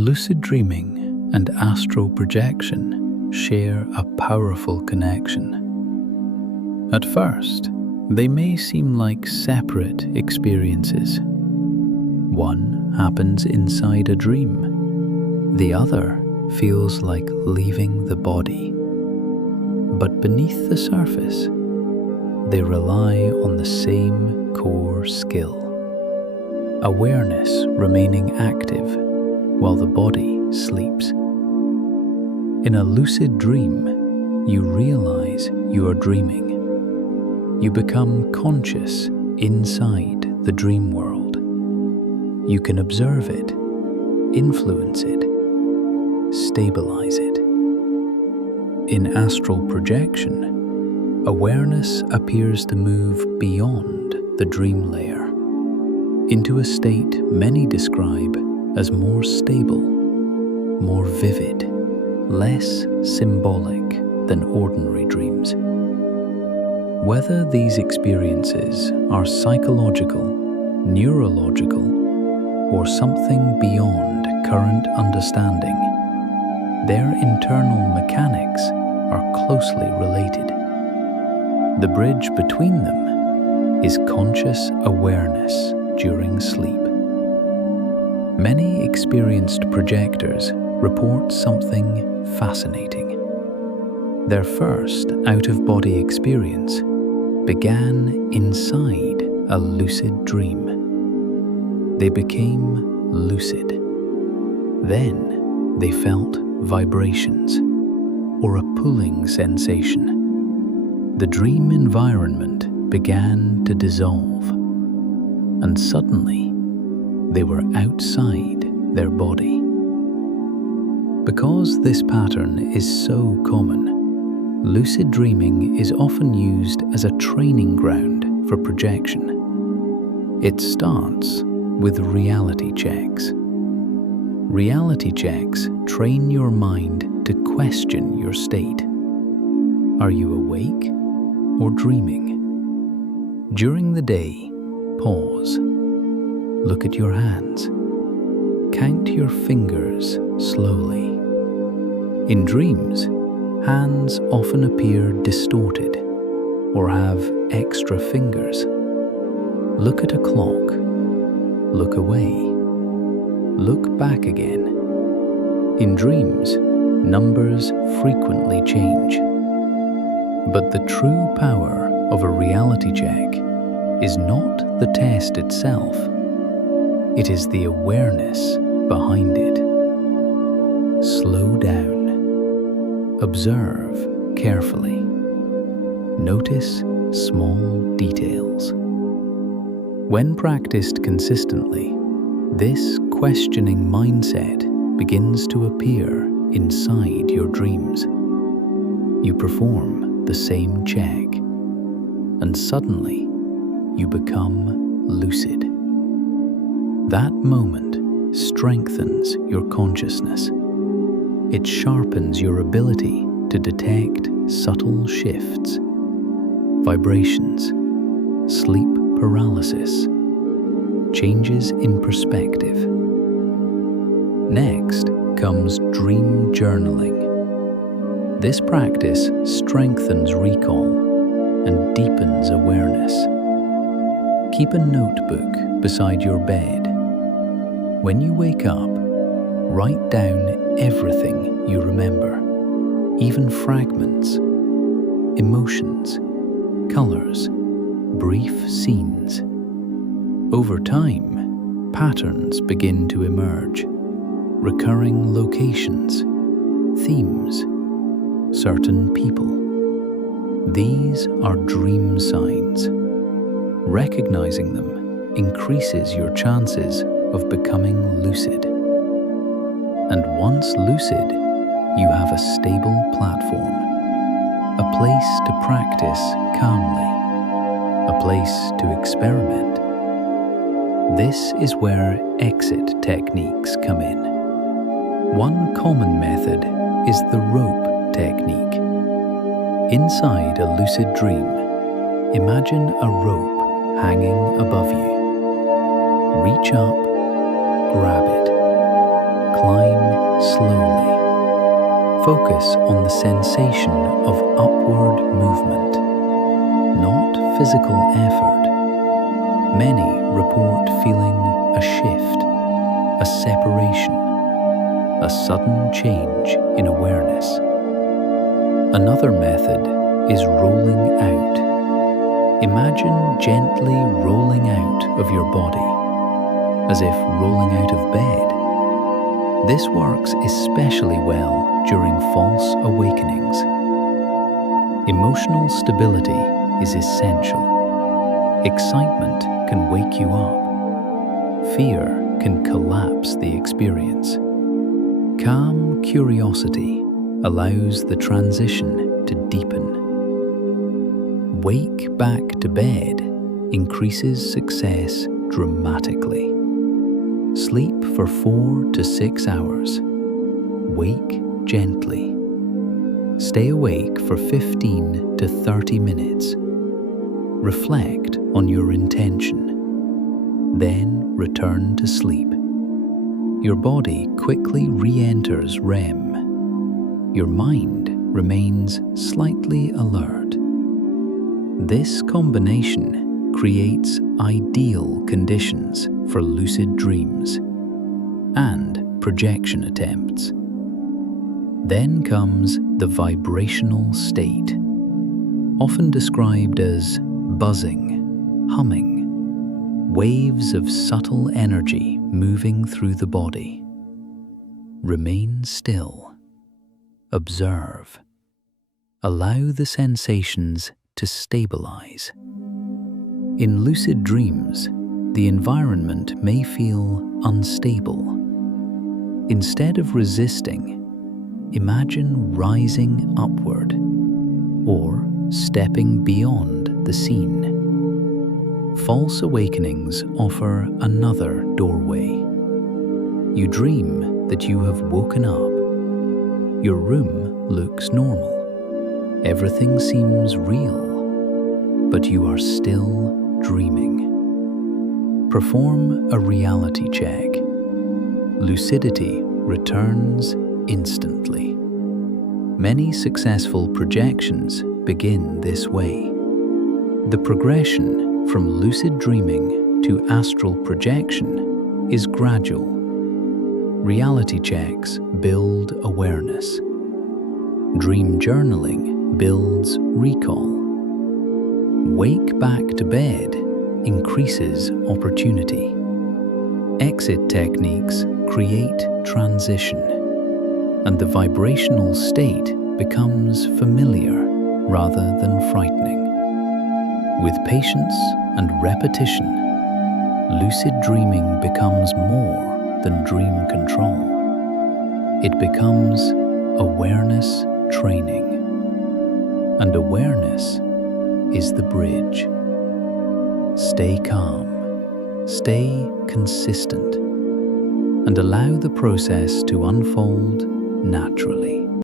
Lucid dreaming and astral projection share a powerful connection. At first, they may seem like separate experiences. One happens inside a dream. The other feels like leaving the body. But beneath the surface, they rely on the same core skill. Awareness remaining active while the body sleeps. In a lucid dream, you realize you are dreaming. You become conscious inside the dream world. You can observe it, influence it, stabilize it. In astral projection, awareness appears to move beyond the dream layer into a state many describe as more stable, more vivid, less symbolic than ordinary dreams. Whether these experiences are psychological, neurological, or something beyond current understanding, their internal mechanics are closely related. The bridge between them is conscious awareness during sleep. Many experienced projectors report something fascinating. Their first out-of-body experience began inside a lucid dream. They became lucid. Then they felt vibrations or a pulling sensation. The dream environment began to dissolve, and suddenly they were outside their body. Because this pattern is so common, lucid dreaming is often used as a training ground for projection. It starts with reality checks. Reality checks train your mind to question your state. Are you awake or dreaming? During the day, pause. Look at your hands. Count your fingers slowly. In dreams, hands often appear distorted or have extra fingers. Look at a clock. Look away. Look back again. In dreams, numbers frequently change. But the true power of a reality check is not the test itself. It is the awareness behind it. Slow down. Observe carefully. Notice small details. When practiced consistently, this questioning mindset begins to appear inside your dreams. You perform the same check, and suddenly you become lucid. That moment strengthens your consciousness. It sharpens your ability to detect subtle shifts, vibrations, sleep paralysis, changes in perspective. Next comes dream journaling. This practice strengthens recall and deepens awareness. Keep a notebook beside your bed. When you wake up, write down everything you remember, even fragments, emotions, colors, brief scenes. Over time, patterns begin to emerge, recurring locations, themes, certain people. These are dream signs. Recognizing them increases your chances of becoming lucid. And once lucid, you have a stable platform, a place to practice calmly, a place to experiment. This is where exit techniques come in. One common method is the rope technique. Inside a lucid dream, imagine a rope hanging above you. Reach up, grab it, climb slowly. Focus on the sensation of upward movement, not physical effort. Many report feeling a shift, a separation, a sudden change in awareness. Another method is rolling out. Imagine gently rolling out of your body, as if rolling out of bed. This works especially well during false awakenings. Emotional stability is essential. Excitement can wake you up. Fear can collapse the experience. Calm curiosity allows the transition to deepen. Wake back to bed increases success dramatically. Sleep for 4 to 6 hours. Wake gently. Stay awake for 15 to 30 minutes. Reflect on your intention. Then return to sleep. Your body quickly re-enters REM. Your mind remains slightly alert. This combination creates ideal conditions for lucid dreams and projection attempts. Then comes the vibrational state, often described as buzzing, humming, waves of subtle energy moving through the body. Remain still. Observe. Allow the sensations to stabilize. In lucid dreams, the environment may feel unstable. Instead of resisting, imagine rising upward or stepping beyond the scene. False awakenings offer another doorway. You dream that you have woken up. Your room looks normal. Everything seems real, but you are still dreaming. Perform a reality check. Lucidity returns instantly. Many successful projections begin this way. The progression from lucid dreaming to astral projection is gradual. Reality checks build awareness. Dream journaling builds recall. Wake back to bed increases opportunity. Exit techniques create transition, and the vibrational state becomes familiar rather than frightening. With patience and repetition, lucid dreaming becomes more than dream control. It becomes awareness training. And awareness is the bridge. Stay calm, stay consistent, and allow the process to unfold naturally.